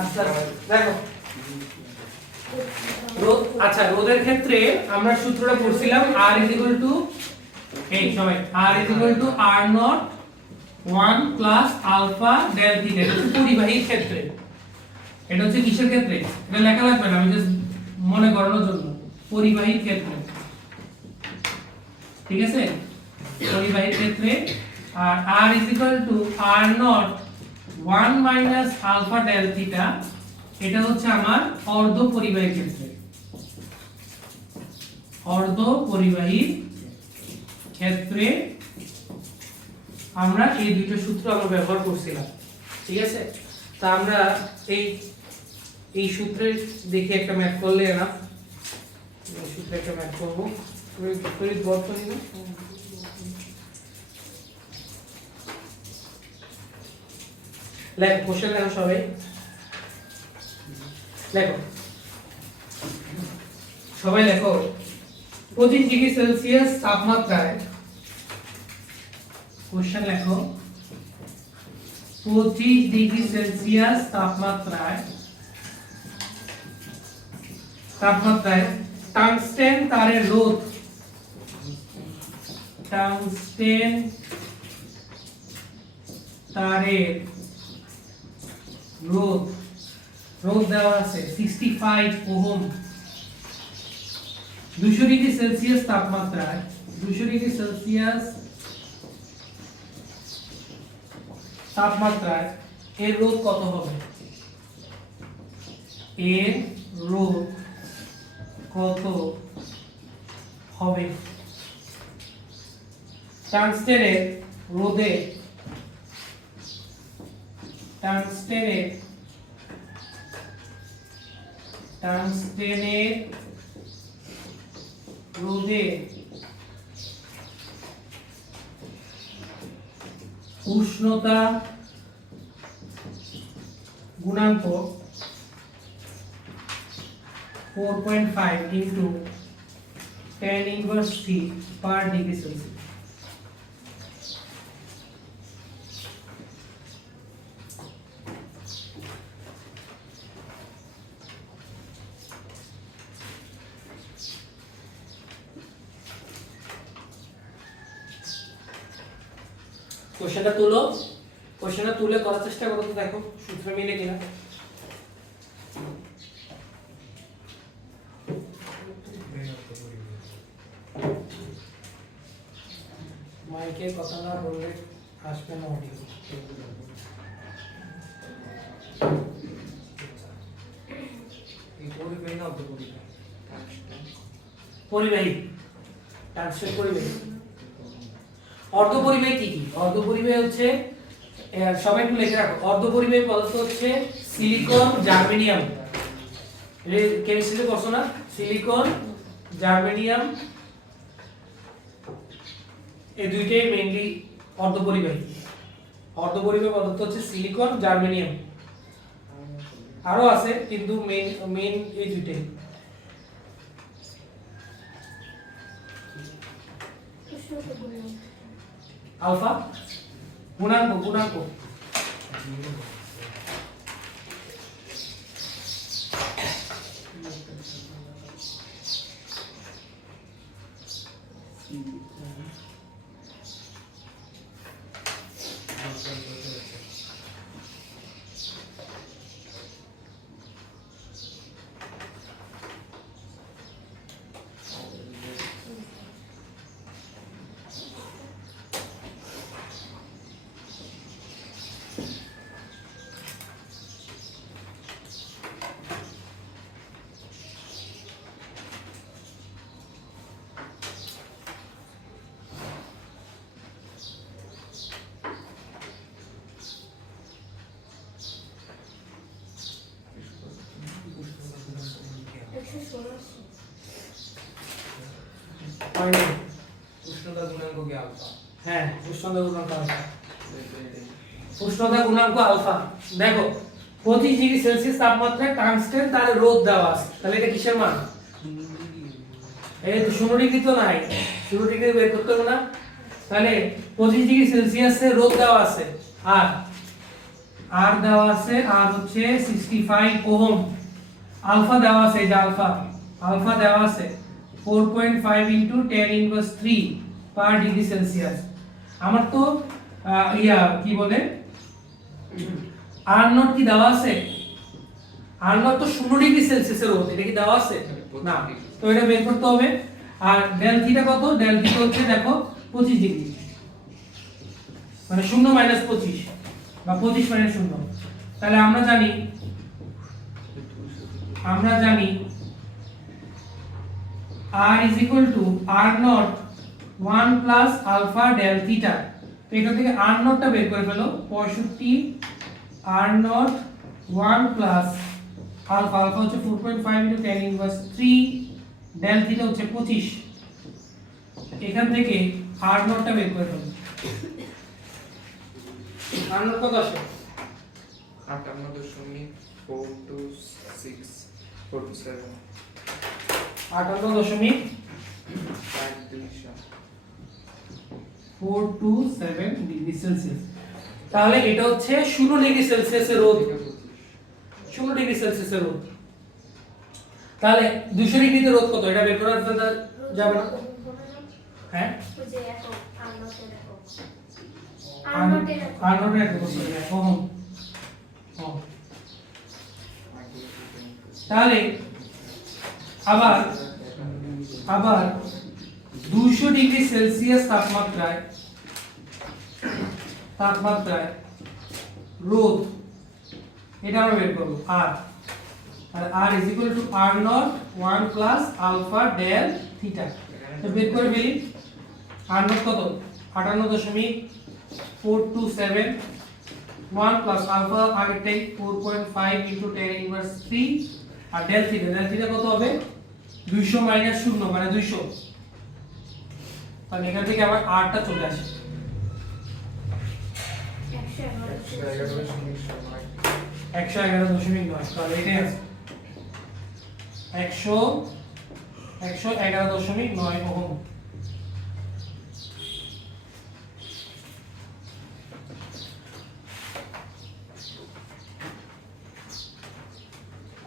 আচ্ছা দেখো রোধ, আচ্ছা রোধের ক্ষেত্রে আমরা সূত্রটা পড়ছিলাম R = এই সবাই R = R0 1 plus alpha del theta, এটা হচ্ছে পরিবাহীর ক্ষেত্রে। এটা হচ্ছে কিসের ক্ষেত্রে? এটা লেখা লাগবে না, আমি জাস্ট মনে করানোর জন্য, পরিবাহীর ক্ষেত্রে। ঠিক আছে, পরিবাহীর ক্ষেত্রে। আর R = R0 1 minus alpha del theta, এটা হচ্ছে আমার অর্ধ পরিবাহীর ক্ষেত্রে। অর্ধ পরিবাহীর ক্ষেত্রে আমরা এই দুইটা সূত্র আমরা ব্যবহার করছিলাম। ঠিক আছে, তা আমরা এই সূত্রের দেখে একটা ম্যাথ করলে না, এই সূত্রে একটা ম্যাথ করব। তড়িৎ বর্তনী না, লেখো কোশ্চেন লেখো সবাই, লেখো সবাই লেখো। 25 ডিগ্রি সেলসিয়াস তাপমাত্রায়, কোশ্চেন লেখো, 25 ডিগ্রি সেলসিয়াস তাপমাত্রায় টাংস্টেন তারের রোধ, টাংস্টেন তারের রোধ দেওয়া আছে 65 ওহম। 200 ডিগ্রি সেলসিয়াস তাপমাত্রায়, 200 ডিগ্রি সেলসিয়াস তাপমাত্রায় এর রোধ কত হবে? এর রোধ কত হবে? টাংস্টেনের রোধে, টাংস্টেনের রোধে উষ্ণতা গুণাঙ্ক 4.5 into tan inverse T per degree Celsius। কোশ্চেনটা তুলো, কোশ্চেনটা তুলে করার চেষ্টা করো তো, দেখো সূত্র মিলে কিনা। মাইকে কথা না বললে আসবে না অডিও। পরিবাহী, টাংস্টেন পরিবাহী। অর্ধপরিবাহী কি কি? অর্ধপরিবাহী হচ্ছে, সবাই একটু লিখে রাখো, অর্ধপরিবাহী পদার্থ হচ্ছে সিলিকন, জার্মেনিয়াম। কেমিস্ট্রিতে পড়ছো না? সিলিকন, জার্মেনিয়াম, এই দুইটাই মেইনলি অর্ধপরিবাহী। অর্ধপরিবাহী পদার্থ হচ্ছে সিলিকন, জার্মেনিয়াম, আরো আছে কিন্তু মেইন এই দুইটাই। আলফা গুণাঙ্ক উষ্ণতা গুণাঙ্ক কি আলফা? হ্যাঁ, উষ্ণতা গুণাঙ্ক আলফা। উষ্ণতা গুণাঙ্ক আলফা। দেখো 25 ডিগ্রি সেলসিয়াস তাপমাত্রায় টাংস্টেন তার রোধ দেওয়া আছে, তাহলে এটা কিসের মান? এই তো 0 ডিগ্রি তো নাই, 0 ডিগ্রি বের করতে হবে না, তাহলে 25 ডিগ্রি সেলসিয়াসে রোধ দেওয়া আছে। আর আর দেওয়া আছে আর হচ্ছে 65 ওহম, আলফা দেওয়া আছে, এই যে আলফা দেওয়া আছে 4.5 ইনটু 10 ইনভার্স 3 পার ডিগ্রি সেলসিয়াস। আমার তো কি বলে আর নট কি দেওয়া আছে, আর নট তো 0 ডিগ্রি সেলসিয়াসের রোদ, এটা কি দেওয়া আছে না, তো এটা বের করতে হবে। আর ডেল থিটা কত, ডেল থিটা হচ্ছে দেখো 25 ডিগ্রি, মানে 0 মাইনাস 25 বা 25 মাইনাস 0। তাহলে আমরা জানি r is equal to r naught 1 plus alpha del theta। তো এখান থেকে r naught টা বের করে ফেলো, 65 r naught 1 plus alpha হচ্ছে 4.5 into 10 inverse 3 del theta হচ্ছে 25। এখান থেকে r naught টা বের করে ফেলো, r naught কত আসে 58.426 58.427 ডিগ্রি সেলসিয়াস। তাহলে এটা হচ্ছে 0 ডিগ্রি সেলসিয়াসের রোদ, 0 ডিগ্রি সেলসিয়াসের রোদ। তাহলে 200 ডিগ্রিতে রোদ কত, এটা বের করা যাবে না? হ্যাঁ আর নটের এত কত ওহম। তাহলে আবার 200 ডিগ্রি সেলসিয়াস তাপমাত্রায় রোদ, এটা আমরা বের করব আর r is equal to r naught 1 plus alpha del theta। তো বের করে ফেলি, r naught কত 58.427 1 plus alpha আগেরটাই 4.5 into 10 inverse 3 আর del theta কত হবে 200 মাইনাস 0 মানে 200। তাহলে এখান থেকে আবার r টা চলে আসে 111.9। তাহলে এটাই আছে 111.9 ওহম।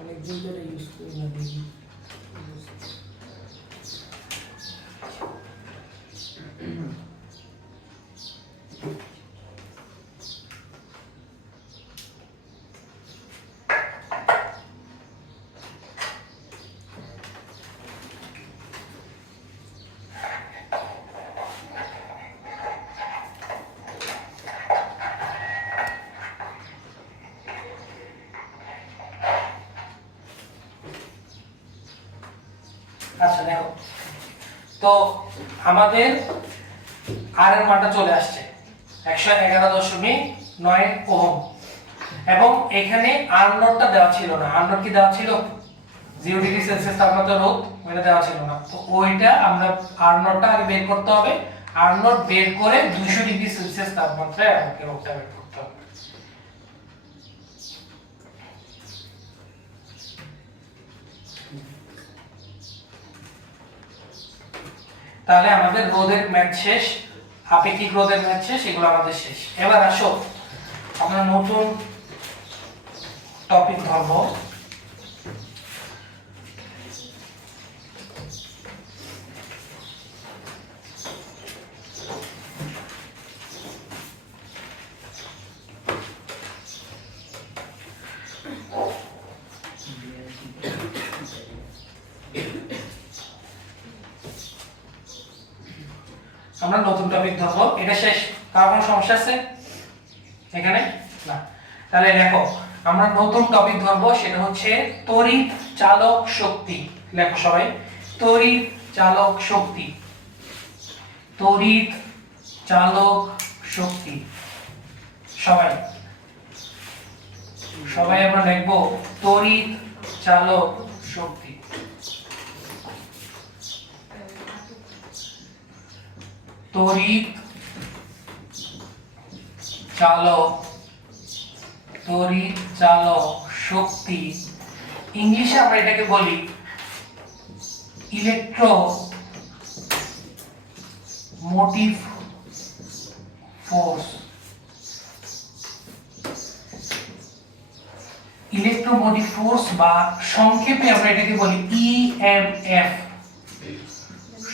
অনেকদিন ধরে ইউজ করি না দেখি। আচ্ছা দেখো, তো আমাদের আর এর মানটা চলে আসছে 111.9 ওহম, এবং এখানে আর নটটা দেওয়া ছিল না। আর নট কি দেওয়া ছিল 0 ডিগ্রি সেলসিয়াস তাপমাত্রা রোদ, ওটা দেওয়া ছিল না। তো ওইটা আমরা আর নটটা আগে বের করতে হবে, আর নট বের করে 200 ডিগ্রি সেলসিয়াস তাপমাত্রায় আমাকে রোদটা বের করতে হবে। তাহলে আমাদের রোদের ম্যাথ শেষ, আপেক্ষিক রোদের ম্যাথ শেষ, এগুলো আমাদের শেষ। এবার আসো আমরা নতুন টপিক ধরবো। আমরা নতুন টপিক ধরবো, এটা শেষ। কার কোনো সমস্যা আছে এখানে না? তাহলে দেখো আমরা নতুন টপিক ধরবো, সেটা হচ্ছে তড়িৎ চালক শক্তি। লেখো সবাই, তড়িৎ চালক শক্তি। তড়িৎ চালক শক্তি। সবাই সবাই আমরা লিখবো তড়িৎ চালক শক্তি। তড়িৎ চালক শক্তি, ইংলিশে আমরা এটাকে বলি ইলেকট্রোমোটিভ ফোর্স। ইলেকট্রোমোটিভ ফোর্স বা সংক্ষেপে আমরা এটাকে বলি ইএমএফ,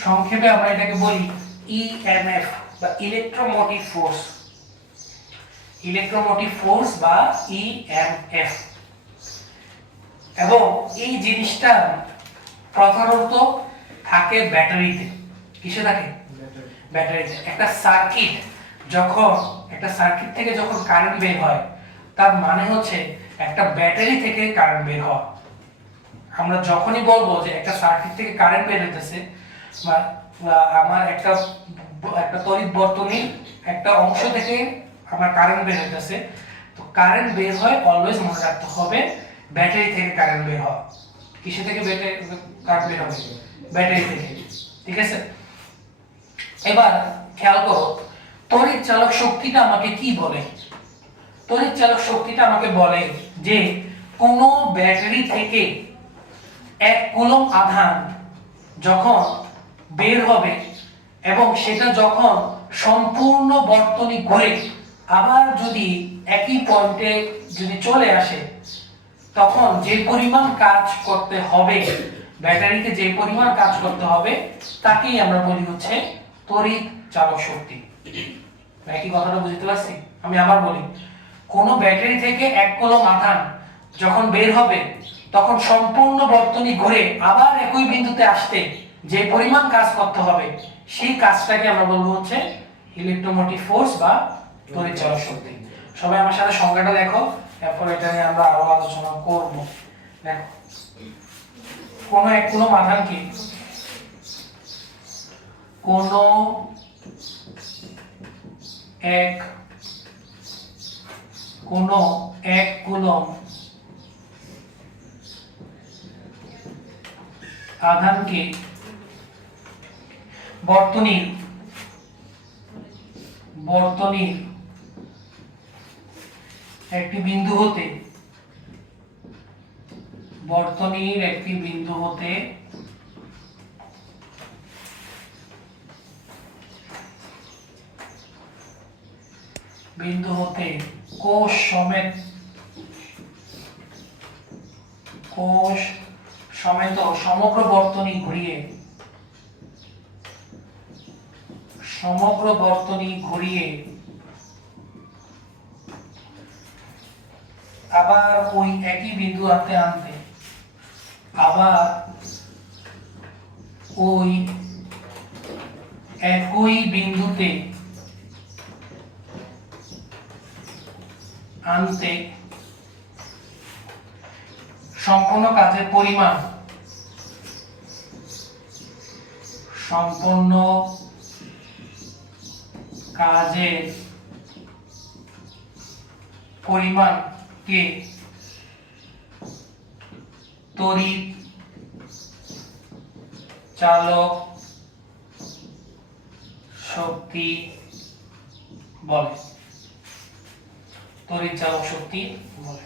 সংক্ষেপে আমরা এটাকে বলি ইএমএফ বা ইলেকট্রোমোটিভ ফোর্স, ইলেকট্রোমোটিভ ফোর্স বা ইএমএফ। এবং এই জিনিসটা প্রধানত থাকে ব্যাটারিতে। কিসে থাকে? ব্যাটারিতে। একটা সার্কিট যখন, একটা সার্কিট থেকে যখন কারেন্ট বের হয় তার মানে হচ্ছে একটা ব্যাটারি থেকে কারেন্ট বের হওয়া। আমরা যখনই বলবো যে একটা সার্কিট থেকে কারেন্ট বের হইতেছে, আমার একটা তড়িৎ বর্তনীর একটা অংশ থেকে আমার কারেন্ট বের হইতেছে, তো কারেন্ট বের হয় অলওয়েজ মনে রাখতে হবে ব্যাটারি থেকে কারেন্ট বের হয়। কিসে থেকে কারেন্ট বের হবে? ব্যাটারি থেকে। ঠিক আছে, এবার খেয়াল করো তড়িৎ চালক শক্তিটা আমাকে কি বলে? তড়িৎ চালক শক্তিটা আমাকে বলে যে কোন ব্যাটারি থেকে 1 কুলম্ব আধান যখন বের হবে এবং সেটা যখন সম্পূর্ণ বর্তনী ঘুরে আবার যদি একই পয়েন্টে যদি চলে আসে, তখন যে পরিমাণ কাজ করতে হবে ব্যাটারিকে, যে পরিমাণ কাজ করতে হবে তাকেই আমরা বলি হচ্ছে তড়িৎ চালক শক্তি। একই কথাটা বুঝতে পারছি? আমি আবার বলি, কোন ব্যাটারি থেকে 1 কুলম্ব আধান যখন বের হবে তখন সম্পূর্ণ বর্তনী ঘুরে আবার একই বিন্দুতে আসতে যে পরিমাণ কাজ করতে হবে সেই কাজটাকে আমরা বলবো হচ্ছে ইলেকট্রোমোটিভ ফোর্স বা তড়িৎ চালক শক্তি। সবাই আমার সাথে সংজ্ঞাটা দেখো, এরপর এটা নিয়ে আমরা আরো আলোচনা করব। দেখো, কোন 1 কুলম্ব আধান কি? কোন 1 কুলম্ব আধানকে বর্তনীর একটি বিন্দু হতে কোষ সমেত সমগ্র বর্তনী ঘুরিয়ে আবার ওই একই বিন্দু আনতে আবার ওই একই বিন্দুতে আনতে সম্পূর্ণ কাজের পরিমাণ কে তড়িৎ চালক শক্তি বলে। তড়িৎ চালক শক্তি বলে।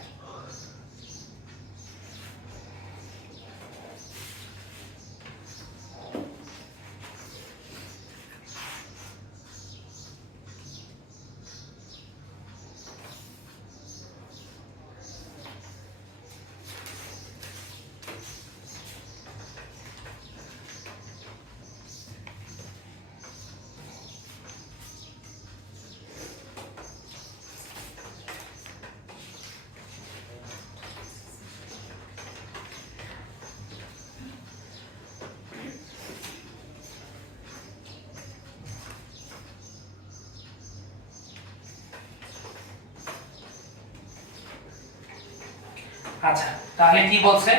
আচ্ছা, তাহলে কি বলছে?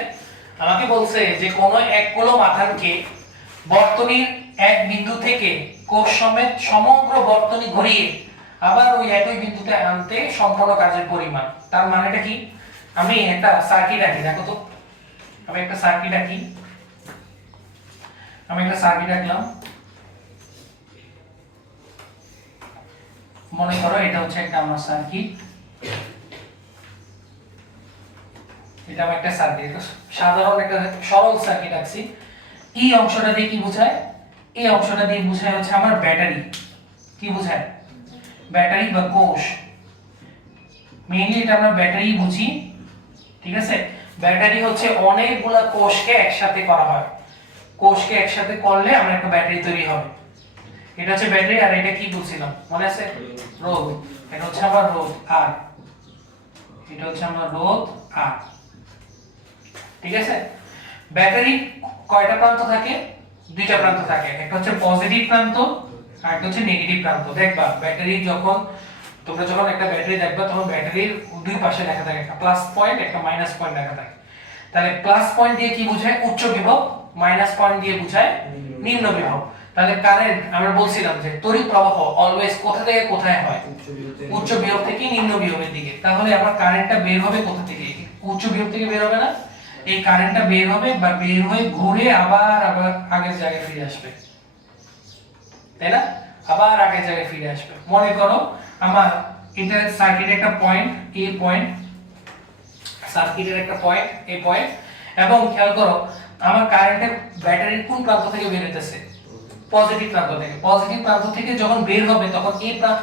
আমাকে বলছে যে কোন 1 কুলম্ব আধানকে বর্তনীর এক বিন্দু থেকে কোষ সমেত সমগ্র বর্তনী ঘুরিয়ে আবার ওই একই বিন্দুতে আনতে সম্পূর্ণ কাজের পরিমাণ। তার মানেটা কি? আমি একটা সার্কিট আঁকি, দেখো তো, আমি একটা সার্কিট আঁকলাম। মনে করো এটা হচ্ছে একটা আমার সার্কিট, এটা আমার একটা সার্কিট, সাধারণ একটা সরল সার্কিট আঁকছি। এই অংশটা দিয়ে কি বোঝায়? এই অংশটা দিয়ে বোঝায় হচ্ছে আমার ব্যাটারি। কি বোঝায়? ব্যাটারি বা কোষ। মেইনলি এটা আমরা ব্যাটারি বুঝি। ঠিক আছে, ব্যাটারি হচ্ছে অনেকগুলা কোষকে একসাথে করা হয়, কোষকে একসাথে করলে আমরা একটা ব্যাটারি তৈরি হবে। এটা হচ্ছে ব্যাটারি, আর এটা কি বলছিলাম মনে আছে? রোধ। এটা হচ্ছে আমার রোধ আর, এটা হচ্ছে আমার রোধ আর। ঠিক আছে, ব্যাটারি কয়টা প্রান্ত থাকে? দুইটা প্রান্ত থাকে, একটা হচ্ছে পজিটিভ প্রান্ত আর একটা হচ্ছে নেগেটিভ প্রান্ত। দেখবা ব্যাটারি যখন, তোমরা যখন একটা ব্যাটারি দেখবা তখন ব্যাটারির দুই পাশে লেখা থাকে, একটা প্লাস পয়েন্ট একটা মাইনাস পয়েন্ট লেখা থাকে। তাহলে প্লাস পয়েন্ট দিয়ে কি বোঝায়? উচ্চ বিভব, মাইনাস পয়েন্ট দিয়ে বোঝায় নিম্ন বিভব। তাহলে কারেন্ট আমরা বলছিলাম যে তড়িৎ প্রবাহ অলওয়েজ কোথা থেকে কোথায় হয়? উচ্চ বিভব থেকে নিম্ন বিভবের দিকে। তাহলে আমার কারেন্টটা বের হবে কোথা থেকে? উচ্চ বিভব থেকে বের হবে না? এই কারেন্টটা বের হবে বা বের হয়ে ঘুরে আবার আগের জায়গায় ফিরে আসবে, তাই না? আবার আগের জায়গায় ফিরে আসবে। মনে করো আমার এটা সার্কিটের একটা পয়েন্ট, এই পয়েন্ট সার্কিটের একটা পয়েন্ট, এই পয়েন্ট, এবং খেয়াল করো আমার কারেন্টের ব্যাটারির কোন প্রান্ত থেকে বের হইতেছে? পজিটিভ প্রান্ত থেকে। পজিটিভ প্রান্ত থেকে যখন বের হবে তখন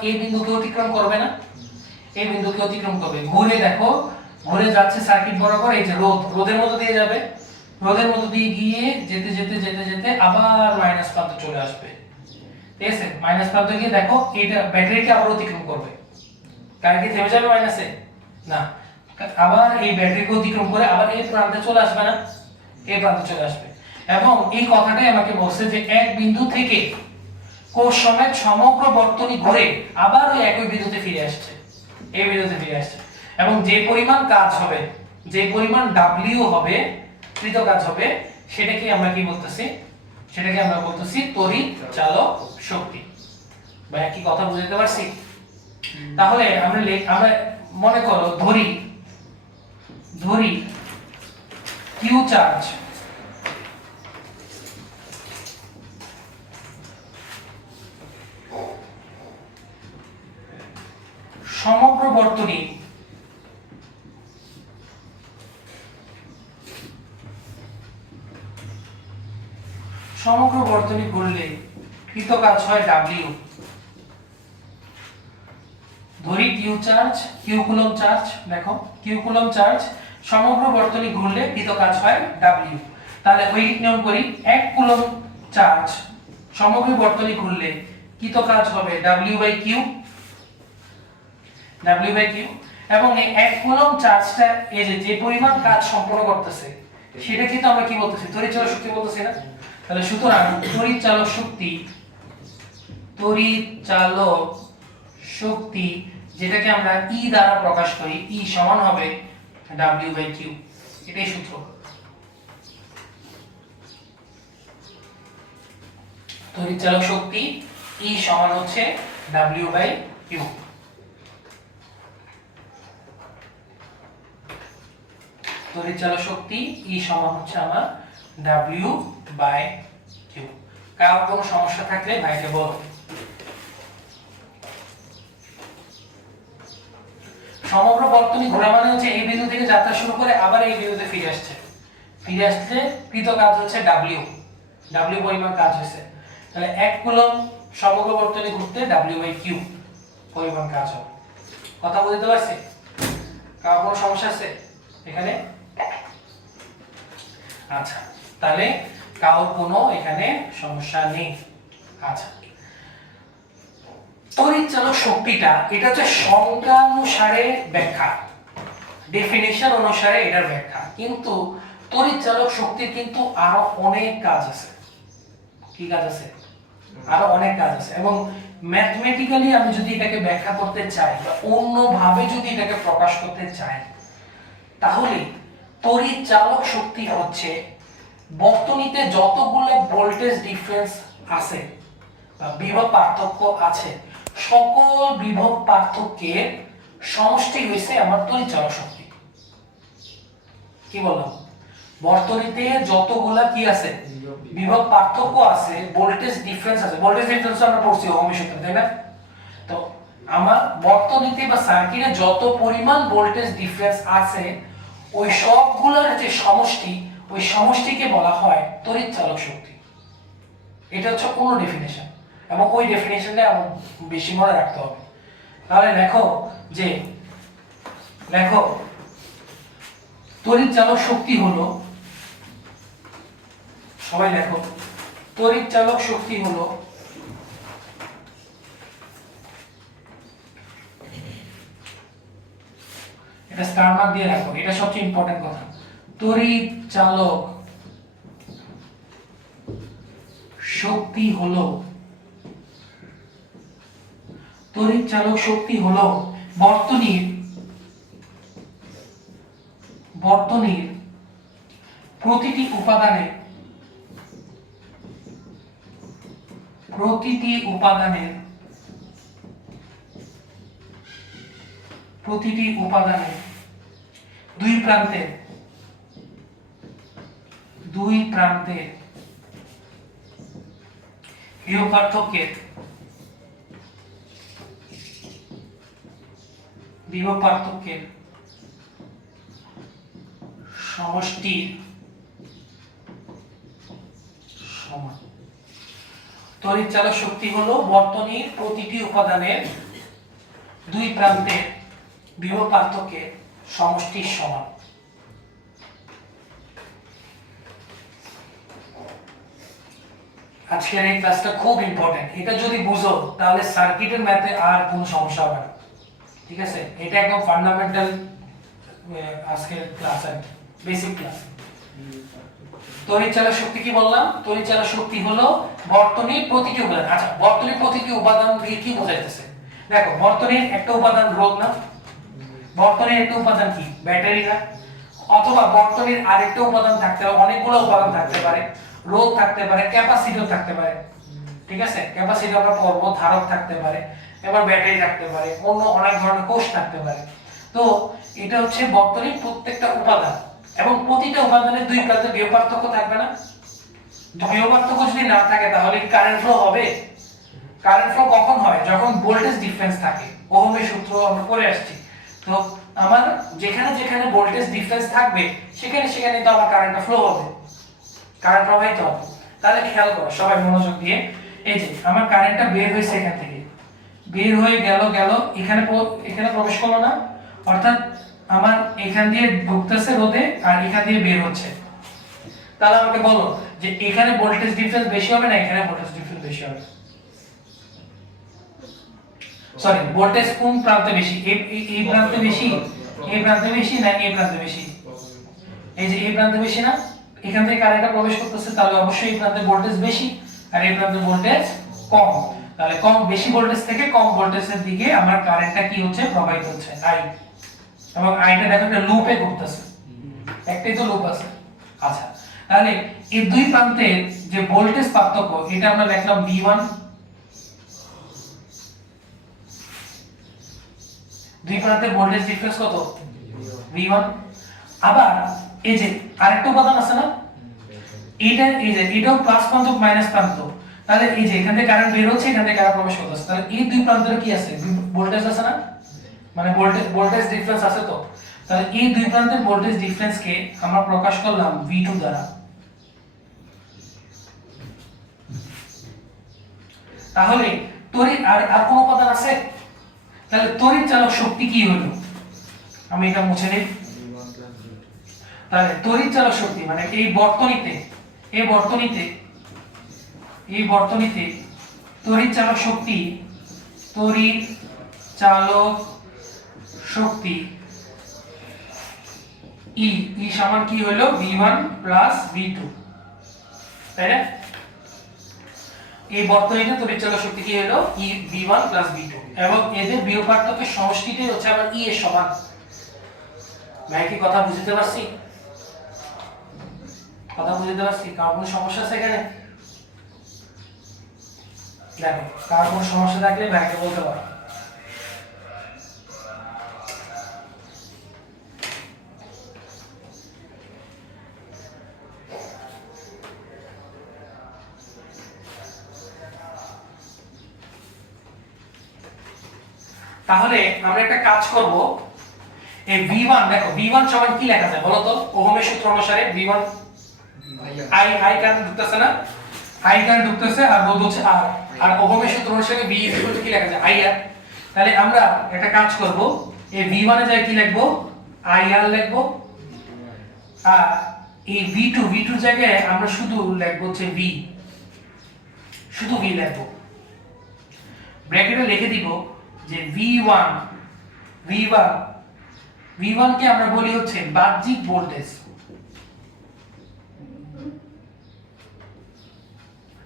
এই বিন্দুকে অতিক্রম করবে না? এই বিন্দুকে অতিক্রম করবে, ঘুরে দেখো ঘুরে যাচ্ছে সার্কিট বরাবর, এই যে রোধ, রোধের মধ্যে দিয়ে যাবে, রোধের মধ্যে দিয়ে গিয়ে যেতে যেতে যেতে যেতে আবার মাইনাস প্রান্তে চলে আসবে। ঠিক আছে, মাইনাস প্রান্তে গিয়ে দেখো এটা ব্যাটারিকে আবার অতিক্রম করবে, কারেন্ট কি থেমে যাবে মাইনাসে? না, আবার এই ব্যাটারিকে অতিক্রম করে আবার এই প্রান্তে চলে আসবে না? এই প্রান্তে চলে আসবে। এবং এই কথাটাই আমাকে বলছে যে এক বিন্দু থেকে কোষ সমেত সমগ্র বর্তনী ঘুরে আবার ওই একই বিন্দুতে ফিরে আসছে, এই বিন্দুতে ফিরে আসছে। এবং যে পরিমাণ কাজ হবে, যে পরিমাণ W হবে, কৃত কাজ হবে, সেটাকে আমরা কি বলতেছি? সেটাকে আমরা বলতেছি তড়িৎ চালক শক্তি। ভাই কি কথা বুঝতে পারছি? তাহলে আমরা মনে করো ধরি কিউ চার্জ সমগ্র বর্তনী ঘুরলে কৃত কাজ হয় W। ধরি Q charge, Q coulomb charge, দেখো কিউ কুলম্ব চার্জ সমগ্র বর্তনী ঘুরলে কৃত কাজ হয় W। তাহলে ওই নিয়ম করি, 1 কুলম্ব চার্জ সমগ্র বর্তনী ঘুরলে কৃত কাজ হবে W/Q, W/Q। এবং এই 1 কুলম্ব চার্জটা এই যে পরিমাণ কাজ সম্পন্ন করতেছে সেটা কিন্তু আমরা কি বলতেছি? তড়িৎ চালক শক্তি বলতেছি না? তাহলে সুতরাং তড়িৎ চালক শক্তি যেটাকে আমরা E দ্বারা প্রকাশ করি, E সমান হবে W/Q। এটাই সূত্র। তড়িৎ চালক শক্তি E সমান হচ্ছে W/Q। তড়িৎ চালক শক্তি E সমান হচ্ছে আমার W/Q। কারো কোনো সমস্যা থাকলে ভাইকে বলো। সমগ্র বর্তনী ঘোরা মানে হচ্ছে এই বিন্দু থেকে যাত্রা শুরু করে আবার এই বিন্দুতে ফিরে আসছে, কৃত কাজ হচ্ছে W পরিমাণ কাজ হয়েছে। তাহলে 1 কুলম্ব সমগ্র বর্তনী ঘুরতে W/Q পরিমাণ কাজ হবে। কথা বুঝতে পারছি? কারো কোনো সমস্যা আছে এখানে? আচ্ছা, তাহলে কারোর কোনো এখানে সমস্যা নেই। আচ্ছা, তড়িৎ চালক শক্তিটা এটা হচ্ছে সংজ্ঞা অনুসারে ব্যাখ্যা, ডেফিনিশন অনুসারে এটার ব্যাখ্যা, কিন্তু তড়িৎ চালক শক্তির কিন্তু আরো অনেক কাজ আছে। কি কাজ আছে? আরো অনেক কাজ আছে। এবং ম্যাথমেটিক্যালি আমি যদি এটাকে ব্যাখ্যা করতে চাই বা অন্যভাবে যদি এটাকে প্রকাশ করতে চাই, তাহলে তড়িৎ চালক শক্তি হচ্ছে বর্তনীতে যতগুলো ভোল্টেজ ডিফারেন্স আছে বা বিভব পার্থক্য আছে, সকল বিভব পার্থক্যের সমষ্টি হইছে আমার তড়িৎ চালক শক্তি। কি বললাম? বর্তনীতে যতগুলা কি আছে? বিভব পার্থক্য আছে, ভোল্টেজ ডিফারেন্স আছে। ভোল্টেজ ডিফারেন্স আমরা পড়ছি ওহমের সূত্রে, তাই না? তো আমার বর্তনীতে বা সার্কিটে যত পরিমাণ ভোল্টেজ ডিফারেন্স আছে, ওই সবগুলোর যে সমষ্টি, ওই সমষ্টিকে বলা হয় তড়িৎ চালক শক্তি। এটা হচ্ছে অন্য ডেফিনিশন, এবং ওই ডেফিনিশনটা বেশি মনে রাখতে হবে। তাহলে লেখো তড়িৎ চালক শক্তি হলো, সবাই দেখো, তড়িৎ চালক শক্তি হলো এটা স্টার মার্ক দিয়ে রাখো, এটা সবচেয়ে ইম্পর্টেন্ট কথা। তড়িৎ চালক শক্তি হলো, তড়িৎ চালক শক্তি হলো বর্তনীর প্রতিটি উপাদানের দুই প্রান্তের বিভব পার্থক্যের সমষ্টির সমান। তড়িৎ চালক শক্তি হলো বর্তনীর প্রতিটি উপাদানের দুই প্রান্তের বিভব পার্থক্যের সমষ্টির সমান। আজকের এই ক্লাসটা খুব ইম্পর্টেন্ট, এটা যদি বুঝো তাহলে সার্কিটের ম্যাথে আর কোনো সমস্যা হবে না, ঠিক আছে? এটা একদম ফান্ডামেন্টাল আজকের ক্লাস, আর বেসিক ক্লাস। তড়িৎ চালক শক্তি কি বললাম? তড়িৎ চালক শক্তি হলো বর্তনীর প্রতিটি উপাদান। আচ্ছা, বর্তনীর প্রতিটি উপাদান দিয়ে কি বোঝাইতেছে? দেখো, বর্তনীর একটা উপাদান রোধ না, বর্তনীর একটা উপাদান কি ব্যাটারি না, অথবা বর্তনীর আরেকটা উপাদান থাকতে পারে, অনেকগুলো উপাদান থাকতে পারে, রোধ থাকতে পারে, ক্যাপাসিটর থাকতে পারে, ঠিক আছে? ক্যাপাসিটর আমরা পড়বো, ধারক থাকতে পারে, এবার ব্যাটারি থাকতে পারে, অন্য অনেক ধরনের কোষ থাকতে পারে। তো এটা হচ্ছে বর্তনীর প্রত্যেকটা উপাদান, এবং প্রতিটা উপাদানের দুই প্রান্তে বিভব পার্থক্য থাকবে না? বিভব পার্থক্য যদি না থাকে তাহলে কি কারেন্ট ফ্লো হবে? কারেন্ট ফ্লো কখন হয়? যখন ভোল্টেজ ডিফারেন্স থাকে। ওহমের সূত্র আমরা পড়ে আসছি। তো আমার যেখানে যেখানে ভোল্টেজ ডিফারেন্স থাকবে সেখানে সেখানে তো আমার কারেন্টটা ফ্লো হবে, কারেন্ট প্রবাহিত হবে। তাহলে খেয়াল করো সবাই মনোযোগ দিয়ে, এই যে আমার কারেন্টটা বের হয়েছে, এখান থেকে বের হয়ে গেল এখানে প্রবেশ করলো না, অর্থাৎ আমার এখান দিয়ে ঢুকতেছে রোধে আর এখান দিয়ে বের হচ্ছে। তাহলে আমাকে বলো যে এখানে ভোল্টেজ ডিফারেন্স বেশি হবে না এখানে ভোল্টেজ ডিফারেন্স বেশি হবে? সরি, ভোল্টেজ কোন প্রান্তে বেশি? এই প্রান্তে বেশি, এই প্রান্তে বেশি না এই প্রান্তে বেশি? এই যে এই প্রান্তে বেশি না, এখান থেকে কারেন্টটা প্রবেশ করতেছে, তাহলে অবশ্যই এই প্রান্তে ভোল্টেজ বেশি আর এই প্রান্তে ভোল্টেজ কম। তাহলে বেশি ভোল্টেজ থেকে কম ভোল্টেজের দিকে আমার কারেন্টটা কি হচ্ছে? প্রবাহিত হচ্ছে, আই। এবং আইটা দেখো একটা লুপে ঘুরতেছে, একটাই তো লুপ আছে। আচ্ছা, তাহলে এই দুই প্রান্তের যে ভোল্টেজ পার্থক্য, এটা আমরা লিখলাম V1, দুই প্রান্তের ভোল্টেজ ডিফারেন্স কত? V1। আবার এই যে আরেকটা উপাদান আছে না, এটা এই যে এটাও প্লাস প্রান্ত মাইনাস প্রান্ত, তাহলে এই যে এখান থেকে কারেন্ট বের হচ্ছে, এখান থেকে কারেন্ট প্রবেশ করতেছে, তাহলে এই দুই প্রান্তের কি আছে? ভোল্টেজ আছে না, মানে ভোল্টেজ ডিফারেন্স আছে। তো তাহলে এই দুই প্রান্তের ভোল্টেজ ডিফারেন্স কে আমরা প্রকাশ করলাম V2 দ্বারা। তাহলে তড়িৎ আর কোন উপাদান আছে? তাহলে তড়িৎ চালক শক্তি কি হলো? আমি এটা মুছে নেই। তাহলে তড়িৎ চালক শক্তি মানে এই বর্তনীতে তড়িৎ চালক শক্তি ই সমান কি হলো? V1 প্লাস V2, তাই না? এই বর্তনীতে তড়িৎ চালক শক্তি কি হলো? V1 প্লাস V2, এবং এদের বিভব পার্থক্যের সমষ্টিটাই হচ্ছে আবার E এর সমান। ভাই কি কথা বুঝতে পারছি? কথা বুঝতে পারছি? কার কোনো সমস্যা আছে এখানে? দেখো, কার কোনো সমস্যা থাকলে ভাইকে বলতে পারো। তাহলে আমরা একটা কাজ করব, এই V1 দেখো, V1 সমান কি লেখা যায় বলো তো? ওহমের সূত্র অনুসারে V1 I কারেন্ট ঢুকতেছে না, I কারেন্ট ঢুকতেছে আর রোধ হচ্ছে R, আর ওহমের সূত্র অনুসারে V কি লেখা যায়? IR। তাহলে আমরা একটা কাজ করব, এই V1 এর জায়গায় কি লিখব? IR লিখব, আর এই V2 জায়গায় আমরা শুধু লিখব হচ্ছে V, শুধু V লিখব। ব্র্যাকেটে লিখে দিব যে V1 কে আমরা বলি হচ্ছে বাহ্যিক ভোল্টেজ।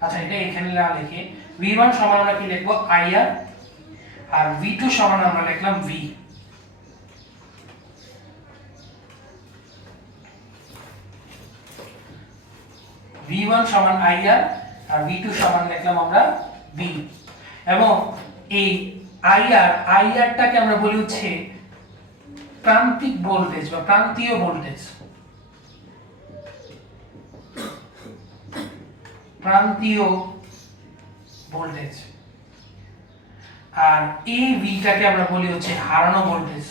আচ্ছা, এটা এখানে না লিখে V1 সমান আমরা কি লিখব IR, আর V2 সমান আমরা লিখলাম V। V1 সমান IR আর V2 সমান লিখলাম আমরা V। এবং এই IRটাকে আমরা বলি হচ্ছে প্রান্তিক ভোল্টেজ বা প্রান্তীয় ভোল্টেজ, প্রান্তীয় ভোল্টেজ। আর এই Vটাকে আমরা বলি হচ্ছে হারানো ভোল্টেজ।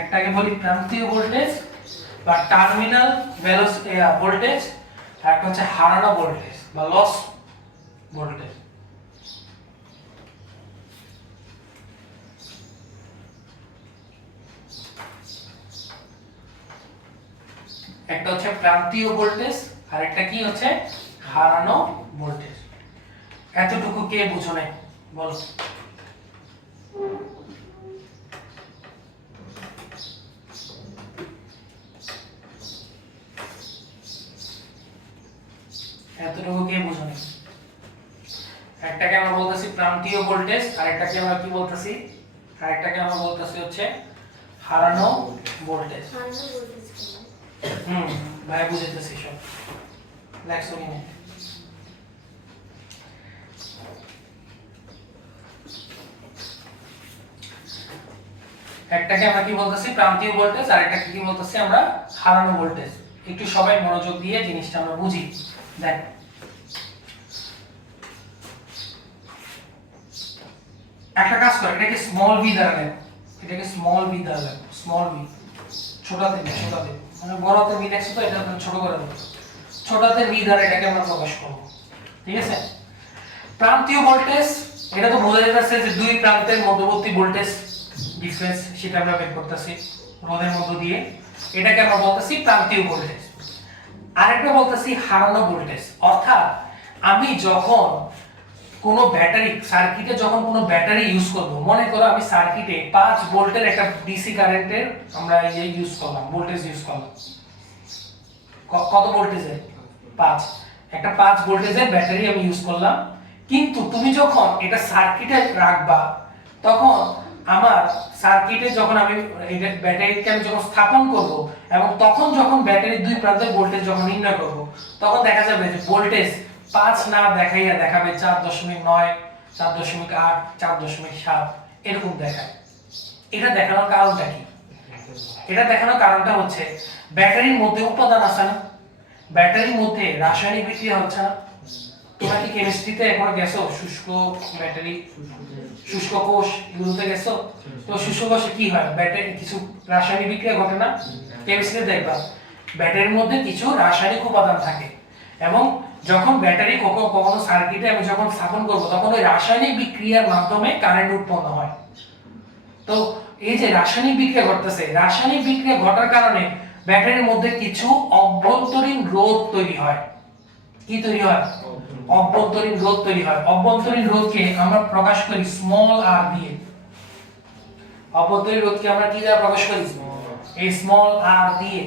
একটাকে বলি প্রান্তীয় ভোল্টেজ বা টার্মিনাল ভোল্টেজ, আর একটা হচ্ছে হারানো ভোল্টেজ বা লস ভোল্টেজ। একটা হচ্ছে প্রান্তীয় ভোল্টেজ আর একটা কি হচ্ছে হারানো ভোল্টেজ। এতটুকু কে বুঝো নাই বলো? এতটুকু কে বুঝো নাই? একটাকে আমরা বলতেছি প্রান্তীয় ভোল্টেজ, আর একটাকে আমরা কি বলতেছি, আর একটাকে আমরা বলতেছি হচ্ছে হারানো ভোল্টেজ। ভাই বুঝাইতেছি সব লেখছো কি না? একটাকে আমরা কি বলতেছি প্রান্তীয় ভোল্টেজ, আর একটাকে কি বলতেছি আমরা হারানো ভোল্টেজ। একটু সবাই মনোযোগ দিয়ে জিনিসটা আমরা বুঝি। দেখ, একটা কাজ কর, এটাকে স্মল ভি দ্বারা লেখ, এটাকে স্মল ভি দ্বারা লেখ, স্মল ভি, ছোটতে মানে বড়তে ভি লেখছো তো, এটা ছোট করে দেব, ছোটতে ভি দ্বারা এটাকে আমরা প্রকাশ করব। ঠিক আছে? প্রান্তীয় ভোল্টেজ, এটা তো বোঝা যাচ্ছে যে দুই প্রান্তের মধ্যবর্তী ভোল্টেজ ডিফারেন্স, সেটা আমরা বের করতেছি রোধের মধ্য দিয়ে। এটাকে আমরা বলতেছি প্রান্তীয় ভোল্টেজ। আরেকটা বলতেছি হারানো ভোল্টেজ। অর্থাৎ আমি যখন কোনো ব্যাটারি সার্কিটে যখন কোনো ব্যাটারি ইউজ করব, মনে করো আমি সার্কিটে 5 ভোল্টের একটা ডিসি কারেন্টের আমরা এই ইউজ করলাম, ভোল্টেজ ইউজ করলাম। কত ভোল্টেজের? 5। একটা 5 ভোল্টেজের ব্যাটারি আমি ইউজ করলাম। কিন্তু তুমি যখন এটা সার্কিটে রাখবা, তখন আমার সার্কিটে যখন আমি এই ব্যাটারিকে আমি যখন স্থাপন করব, এবং তখন যখন ব্যাটারির দুই প্রান্তের ভোল্টেজ যখন নির্ণয় করব, তখন দেখা যাবে যে ভোল্টেজ 5 না দেখাইয়া দেখাবে 4.9, 4.8, 4.7 এরকম দেখায়। এটা দেখানোর কারণটা কি? এটা দেখানোর কারণটা হচ্ছে ব্যাটারির মধ্যে উপাদান আছে না, ব্যাটারির মধ্যে রাসায়নিক বিক্রিয়া হচ্ছে না। তোমরা কি কেমিস্ট্রিতে এখনো গেছো? শুষ্ক ব্যাটারি, শুষ্ক কোষ এগুলোতে গেছো? তো শুষ্ক কোষে কি হয়? ব্যাটারি কিছু রাসায়নিক বিক্রিয়া ঘটে না? কেমিস্ট্রিতে দেখবা ব্যাটারির মধ্যে কিছু রাসায়নিক উপাদান থাকে, এবং যখন ব্যাটারি কখনো সার্কিটে আমি যখন স্থাপন করব, তখন ওই রাসায়নিক বিক্রিয়ার মাধ্যমে কারেন্ট উৎপন্ন হয়। তো এই যে রাসায়নিক বিক্রিয়া ঘটতেছে, রাসায়নিক বিক্রিয়া ঘটার কারণে ব্যাটারির মধ্যে কিছু অভ্যন্তরীণ রোধ তৈরি হয়। কি তৈরি হয়? অভ্যন্তরীণ রোধ তৈরি হয়। অভ্যন্তরীণ রোধকে আমরা প্রকাশ করি স্মল আর দিয়ে। অভ্যন্তরীণ রোধকে আমরা কি দ্বারা প্রকাশ করি? এই স্মল আর দিয়ে,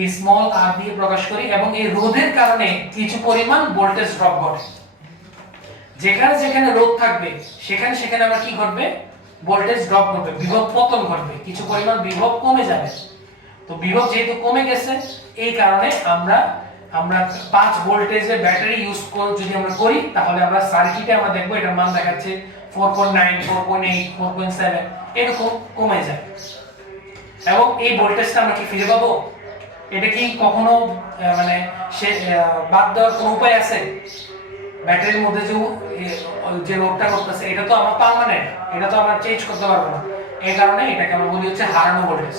এই স্মল আর দিয়ে প্রকাশ করি। এবং এই রোধের কারণে কিছু পরিমাণ ভোল্টেজ ড্রপ ঘটে। যেখানে যেখানে রোধ থাকবে সেখানে সেখানে আবার কি ঘটবে? ভোল্টেজ ড্রপ ঘটবে, বিভব পতন ঘটবে, কিছু পরিমাণ বিভব কমে যাবে। তো বিভব যেহেতু কমে গেছে, এই কারণে আমরা 5 ভোল্টেজের ব্যাটারি ইউজ করে যদি আমরা করি, তাহলে আমরা সার্কিটে আমরা দেখব এটার মান দেখাচ্ছে 4.9, 4.8, 4.7 এরকম কমে যায়। এবং এই ভোল্টেজটা আমরা কি ফিরে পাবো? এটা কি কখনো মানে বাদ দেওয়ার কোনো উপায় আছে? ব্যাটারির মধ্যে যে রোধটা করতেছে, এটা তো আমার পার্মানেন্ট, এটা তো আমরা চেঞ্জ করতে পারবো না। এই কারণে এটাকে আমরা বলি হচ্ছে হারানো ভোল্টেজ।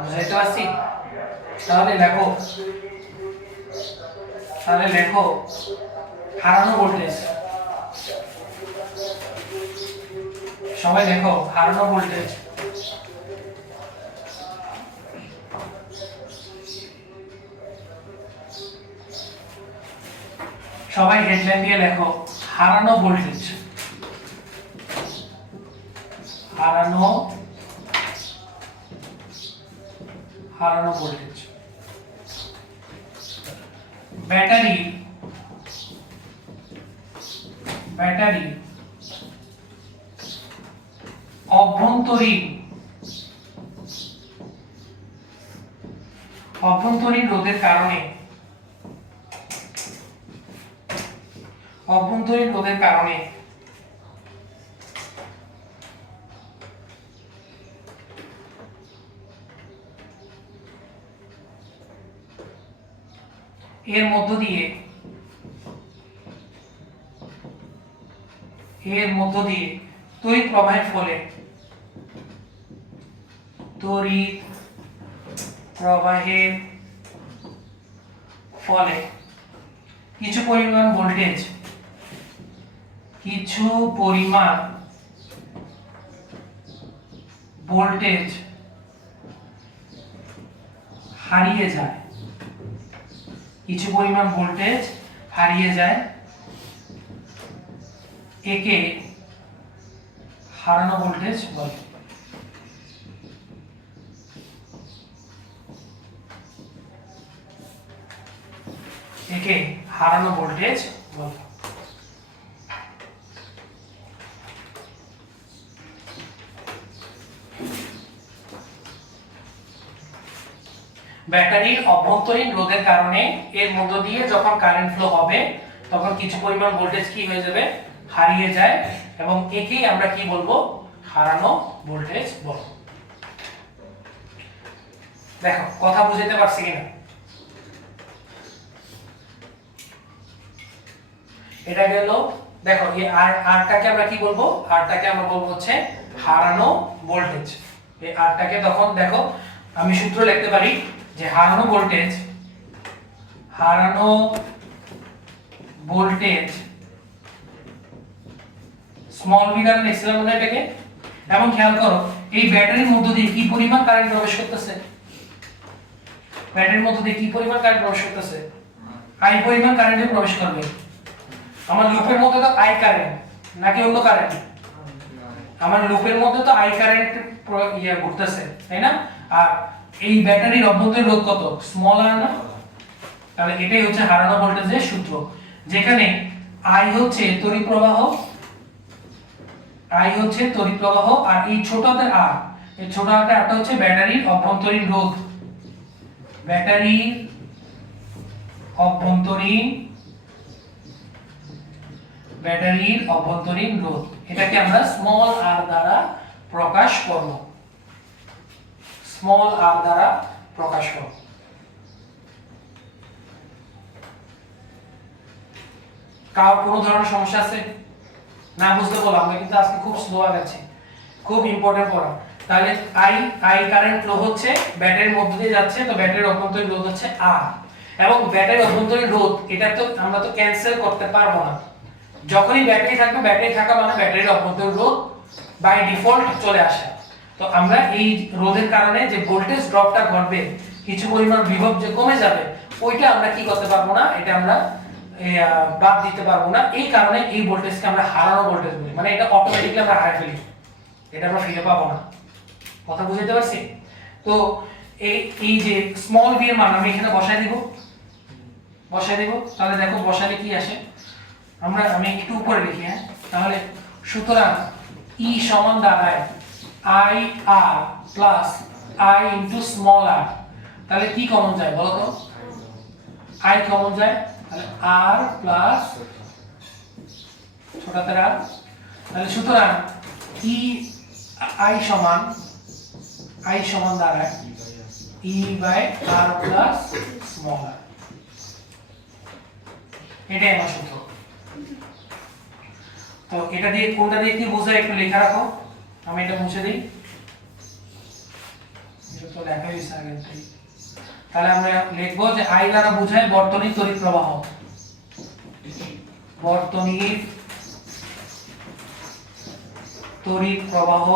বুঝাইতে পারছি? তাহলে লেখো হারানো ভোল্টেজ। সবাই দেখো হারানো ভোল্টেজ, সবাই হেডলাইন দিয়ে লেখো হারানো ভোল্টেজ, হারানো হারানো ভোল্টেজ। ব্যাটারি ব্যাটারি অভ্যন্তরীণ রোধের কারণে এর মধ্য দিয়ে তড়িৎ প্রবাহের ফলে কিছু পরিমাণ ভোল্টেজ হারিয়ে যায়, একে হারানো ভোল্টেজ বলে। ব্যাটারির অভ্যন্তরীণ রোধের কারণে এর মধ্য দিয়ে যখন কারেন্ট ফ্লো হবে তখন কিছু পরিমাণ ভোল্টেজ কি হয়ে যাবে, হারিয়ে যায়, এবং একেই আমরা কি বলবো, হারানো ভোল্টেজ বলবো। দেখো কথা বুঝতে পারছি কিনা? এটা গেল, দেখো এই আরটাকে আমরা কি বলবো, আরটাকে আমরা বলবো হচ্ছে হারানো ভোল্টেজ। এই আরটাকে তখন দেখো আমি সূত্র লিখতে পারি যে হারানো ভোল্টেজ স্মল ভি দ্বারা লিখছিলাম না এটাকে। এবং খেয়াল করো এই ব্যাটারির মধ্য দিয়ে কি পরিমাণ কারেন্ট প্রবেশ করতেছে, আই পরিমাণ কারেন্ট প্রবেশ করবে। আমার লুপের মধ্যে তো আই কারেন্ট নাকি অন্য কারেন্ট, আমার লুপের মধ্যে তো আই কারেন্ট ঘুরতেছে, তাই না? আর এই ব্যাটারির অভ্যন্তরীণ রোধ কত, স্মল আর না? তাহলে এটাই হচ্ছে হারানো ভোল্টেজের সূত্র, যেখানে আই হচ্ছে তড়িৎ প্রবাহ, আর এই ছোট হাতের আর, এই ছোট হাতের আরটা হচ্ছে ব্যাটারির অভ্যন্তরীণ রোধ, ব্যাটারির অভ্যন্তরীণ রোধ। এটাকে আমরা স্মল আর দ্বারা প্রকাশ করব, কার কোনো ধরনের সমস্যা আছে? না বুঝতে বলো, আমরা কিন্তু আজকে খুব স্লো আগাচ্ছি, খুব ইম্পর্টেন্ট পড়া। তাহলে আই কারেন্ট ফ্লো হচ্ছে ব্যাটারির মধ্য দিয়ে যাচ্ছে, তো ব্যাটারির অভ্যন্তরীণ রোধ হচ্ছে আর। এবং ব্যাটারির অভ্যন্তরীণ রোধ এটা তো আমরা তো ক্যান্সেল করতে পারবো না, যখনই ব্যাটারি থাকবে, ব্যাটারি থাকা মানে ব্যাটারির অভ্যন্তরীণ রোধ বাই ডিফল্ট চলে আসে। তো আমরা এই রোধের কারণে যে ভোল্টেজ ড্রপটা ঘটবে, কিছু পরিমাণ বিভব যে কমে যাবে, ওইটা আমরা কি করতে পারবো না, এটা আমরা বাদ দিতে পারবো না। এই কারণে এই ভোল্টেজকে আমরা হারানো ভোল্টেজ বলি, মানে এটা অটোমেটিক্যালি আমরা হারিয়ে ফেলি, এটা আমরা ফিরে পাবো না। কথা বুঝতে পারছি? তো এই যে স্মল ভি এর মান আমি এখানে বসাই দিব, তাহলে দেখো বসালে কি আসে, আমি একটু উপরে লিখি, হ্যাঁ? তাহলে সুতরাং ই সমান দাঁড়ায় I R plus I into small R. তাহলে কি কমন যায় বলো তো? আই কমন যায়, তাহলে আর প্লাস ছোট হাতের আর। তাহলে সুতরাং ই আই সমান দাঁড়ায় E by R plus small আর। এটাই আমার সূত্র। তো এটা দিয়ে কোনটা দিয়ে কি বোঝায় একটু লেখা রাখো, আমি এটা মুছে দিই, এটা তো লেখা হয়েছে আগে থেকে। তাহলে আমরা লিখবো যে আই দ্বারা বোঝায় বর্তনীর তড়িৎ প্রবাহ, তড়িৎ প্রবাহ,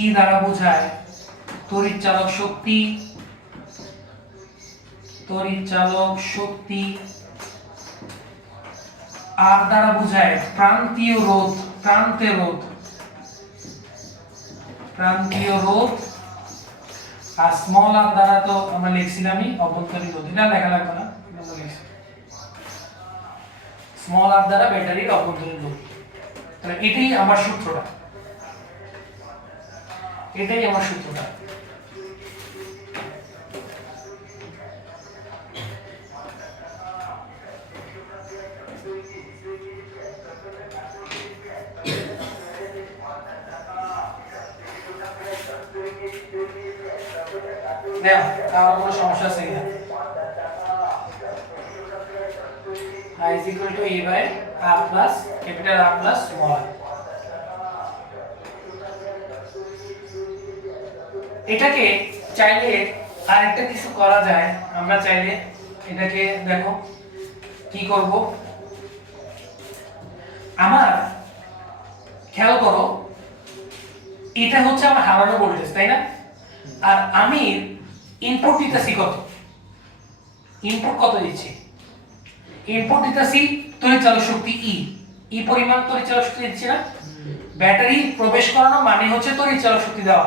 ই দ্বারা বোঝায় তড়িৎ চালক শক্তি, তড়িৎ চালক শক্তি, আর দ্বারা বোঝায় প্রান্তীয় রোধ, প্রান্তে রোধ, প্রান্তীয় রোধ, আর স্মল আর দ্বারা তো আমরা লিখছিলামই অভ্যন্তরীণ রোধ, এটা লেখা লাগবে না, স্মল আর দ্বারা ব্যাটারির অভ্যন্তরীণ রোধ। তাহলে এটাই আমার সূত্রটা, এটাই আমার সূত্রটা। দেখো আর কোনো সমস্যা আছে কিনা? I is equal to A by R plus capital R plus small r। এটাকে চাইলে আরেকটা কিছু করা যায়, আমরা চাইলে এটাকে দেখো কি করব, আমার খেয়াল করো এটা হচ্ছে আমার হারানো ভোল্টেজ, তাই না? আর আমি ইনপুট দিতেছি কত, ইনপুট কত দিচ্ছি, ইনপুট দিতেছি তড়িৎ চালক শক্তি ই পরিমাণ তড়িৎ চালক শক্তি দিচ্ছি না? ব্যাটারি প্রবেশ করানো মানে হচ্ছে তড়িৎ চালক শক্তি দেওয়া,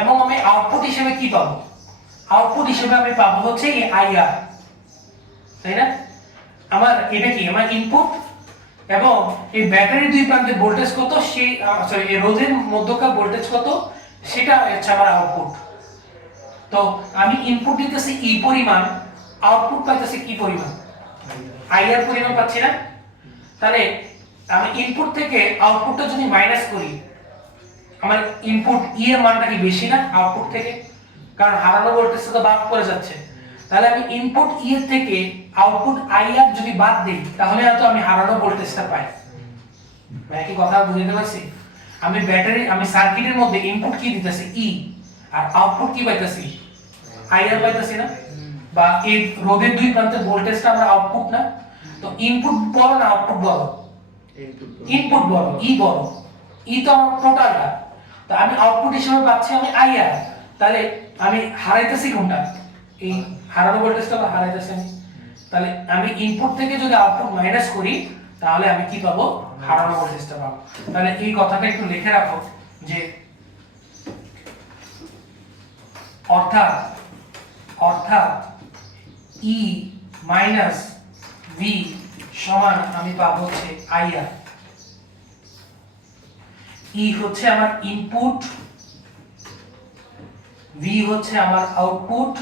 এবং আমি আউটপুট হিসেবে কি পাবো, আউটপুট হিসেবে আমি পাবো হচ্ছে এই আইআর, তাই না? আমার এটা কি আমার ইনপুট, এবং এই ব্যাটারি দুই প্রান্তে ভোল্টেজ কত, সেই সরি এই রোধের মধ্যকার ভোল্টেজ কত, সেটা হচ্ছে আমার আউটপুট। তো আমি ইনপুট দিতেছি ই পরিমাণ, আউটপুট পাইতেছি কি পরিমাণ, আইআর পরিমাণ পাচ্ছি না? তাহলে আমি ইনপুট থেকে আউটপুটটা যদি মাইনাস করি, আমার ইনপুট ই এর মানটা কি বেশি না আউটপুট থেকে? কারণ হারানো ভোল্টেজটা তো বাদ পড়ে যাচ্ছে। তাহলে আমি ইনপুট ই এর থেকে আউটপুট আইআর যদি বাদ দেই, তাহলে হয়তো আমি হারানো ভোল্টেজটা পাই। মানে কি কথা বুঝতে পারছি? আমি ব্যাটারি, আমি সার্কিটের মধ্যে ইনপুট কি দিতেছি ই, আর আউটপুট কি পাইতেছি আইআর পাইতেছি না? বা এই রোধের দুই প্রান্তে ভোল্টেজটা আমরা আউটপুট না? তো ইনপুট বড় না আউটপুট বড়? ইনপুট বড়, ই বড়, ই তো আমার টোটালটা। তো আমি আউটপুট হিসেবে পাচ্ছি আমি আইআর, তাহলে আমি হারাইতেছি কোনটা, এই হারানো ভোল্টেজটা হারাইতেছি আমি। তাহলে আমি ইনপুট থেকে যদি আউটপুট মাইনাস করি, তাহলে আমি কি পাবো, হারানো ভোল্টেজটা পাবো। তাহলে এই কথাটা একটু লিখে রাখো যে অর্থাৎ অর্থাৎ ই মাইনাস ভি সমান আমি পাবো হচ্ছে আইআর। ই হচ্ছে আমার ইনপুট, ভি হচ্ছে আমার আউটপুট,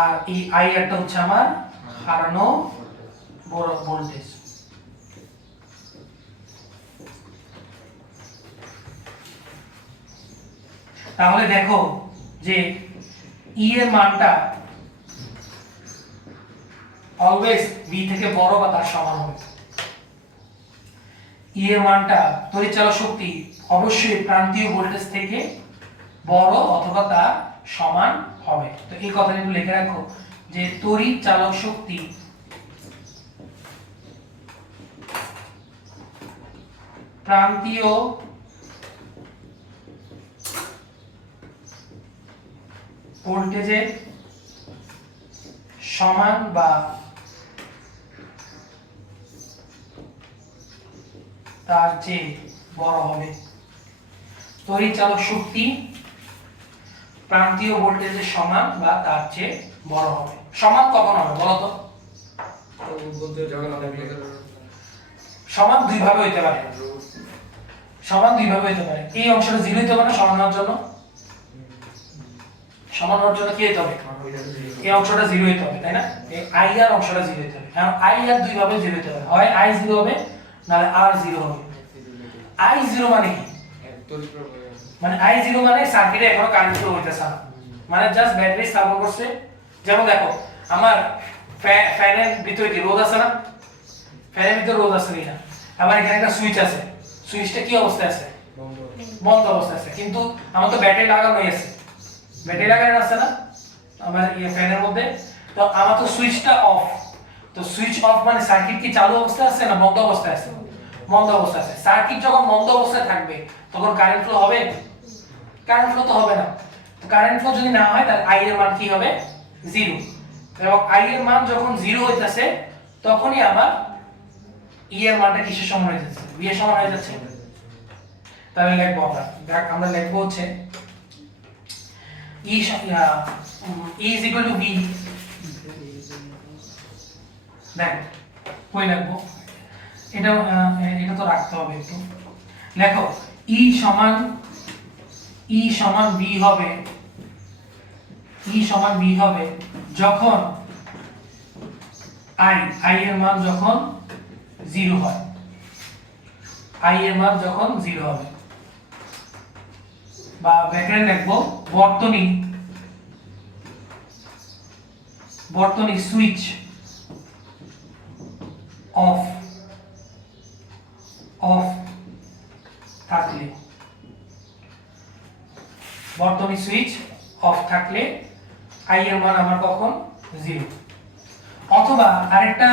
আর এই আইআরটা হচ্ছে আমার হারানো বড় ভোল্টেজ। তাহলে দেখো যে ই এর মানটা অলওয়েজ ভি থেকে বড় বা তার সমান হবে। ই এর মানটা তড়িৎ চালক শক্তি অবশ্যই প্রান্তীয় ভোল্টেজ থেকে বড় অথবা তার সমান হবে। তো এই কথাটা একটু লিখে রাখো যে তড়িৎ চালক শক্তি প্রান্তীয় ভোল্টেজের সমান বা তার চেয়ে বড় হবে। তড়িৎ চালক শক্তি প্রান্তীয় ভোল্টেজের সমান বা তার চেয়ে বড় হবে। সমান কখন হবে বলো তো? সমান দুই ভাবে হইতে পারে, সমান দুই ভাবে হইতে পারে। এই অংশটা 0 হইতে পারে সমান হওয়ার জন্য, সমান হওয়ার জন্য কি হইতে হবে, এই অংশটা 0 হইতে হবে, তাই না? এই আইআর অংশটা 0 হইতে হবে। কারণ আইআর দুই ভাবে 0 হইতে পারে, হয় আই 0 হবে নালে আর 0 হবে। আই 0 মানে কি, মানে আই 0 মানে সার্কিটে এখনো কারেন্ট ফ্লো হইতেছে না, মানে জাস্ট ব্যাটারি স্থাপন করছে। যেমন দেখো আমার ফ্যানের ভিতরে কি রোধ আছে না, ফ্যানের ভিতরে রোধ আছে কিনা, আবার এখানে একটা সুইচ আছে, সুইচটা কি অবস্থায় আছে, বন্ধ অবস্থায় আছে, কিন্তু আমার তো ব্যাটারি লাগানোই আছে, ব্যাটারি লাগানো আছে না আমার এই ফ্যানের মধ্যে। তো আমার তো সুইচটা অফ, তো সুইচ অফ মানে সার্কিট কি চালু অবস্থায় আছে না বন্ধ অবস্থায় আছে, মন্দ অবস্থা আছে। সার্কিট যখন মন্দ অবস্থায় থাকবে তখন কারেন্ট ফ্লো হবে? কারেন্ট ফ্লো তো হবে না। তো কারেন্ট ফ্লো যদি না হয় তাহলে I এর মান কি হবে? 0। এবং I এর মান যখন 0 হইতাছে তখনই আবার E এর মানটা কিসের সমান হয়ে যাচ্ছে? V এর সমান হয়ে যাচ্ছে। তাহলে লিখবো আমরা লিখবো হচ্ছে E is equal to V। দেখ কই লিখবো এটা তো রাখতে হবে একটু। লেখো E সমান V হবে, E সমান V হবে যখন I এর মান যখন 0 হয়, I এর মান যখন 0 হবে, বা ব্র্যাকেটে লিখবো বর্তনী সুইচ অফ থাকলে, বর্তনী সুইচ অফ থাকলে I এর মান আমার কখন 0। অথবা আরেকটা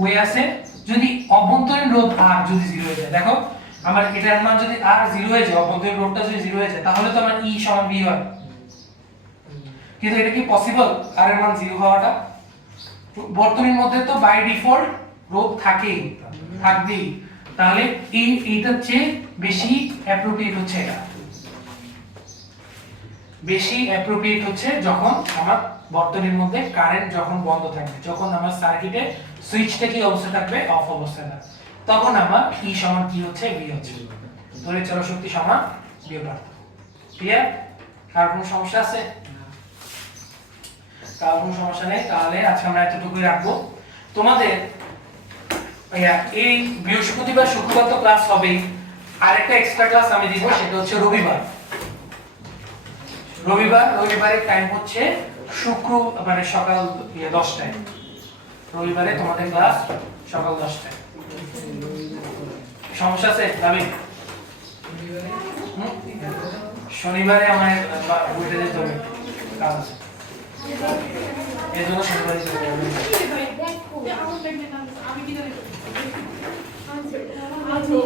ওয়ে আছে, যদি অভ্যন্তরীণ রোধ R যদি 0 হয়ে যায়, দেখো আমার এটার মান যদি R 0 হয়ে যায়, অভ্যন্তরীণ রোধটা যদি 0 হয়ে যায় তাহলে তো আমার E সমান V হয়। কিন্তু এটা কি পসিবল R এর মান 0 হওয়াটা? বর্তনীর মধ্যে তো বাই ডিফল্ট রোধ থাকেই, থাকবেই। তাহলে এইটার চেয়ে বেশি অ্যাপ্রোপ্রিয়েট হচ্ছে এটা, বেশি অ্যাপ্রোপ্রিয়েট হচ্ছে যখন আমার বর্তনীর মধ্যে কারেন্ট যখন বন্ধ থাকবে, যখন আমার সার্কিটে সুইচটা কি অবস্থা থাকবে? অফ অবস্থায় থাকবে, তখন আমার E সমান কি হচ্ছে? V হচ্ছে। তড়িৎ চলন শক্তি সমান বিভব পার্থক্য। ক্লিয়ার? কার কোনো সমস্যা আছে? কার কোনো সমস্যা নেই? তাহলে আজকে আমরা এতটুকুই রাখবো। তোমাদের এই বৃহস্পতিবার শুক্রবার তো ক্লাস হবেই, আরেকটা এক্সট্রা ক্লাস আমি দিব, সেটা হচ্ছে রবিবারের টাইম হচ্ছে মানে সকাল 10টায়। রবিবারে তোমাদের ক্লাস সকাল 10টায়। সমস্যা আছে দাবি? শনিবারে আমার বইটা যেতে হবে, কাজ আছে, এই জন্য শনিবারে যেতে হবে।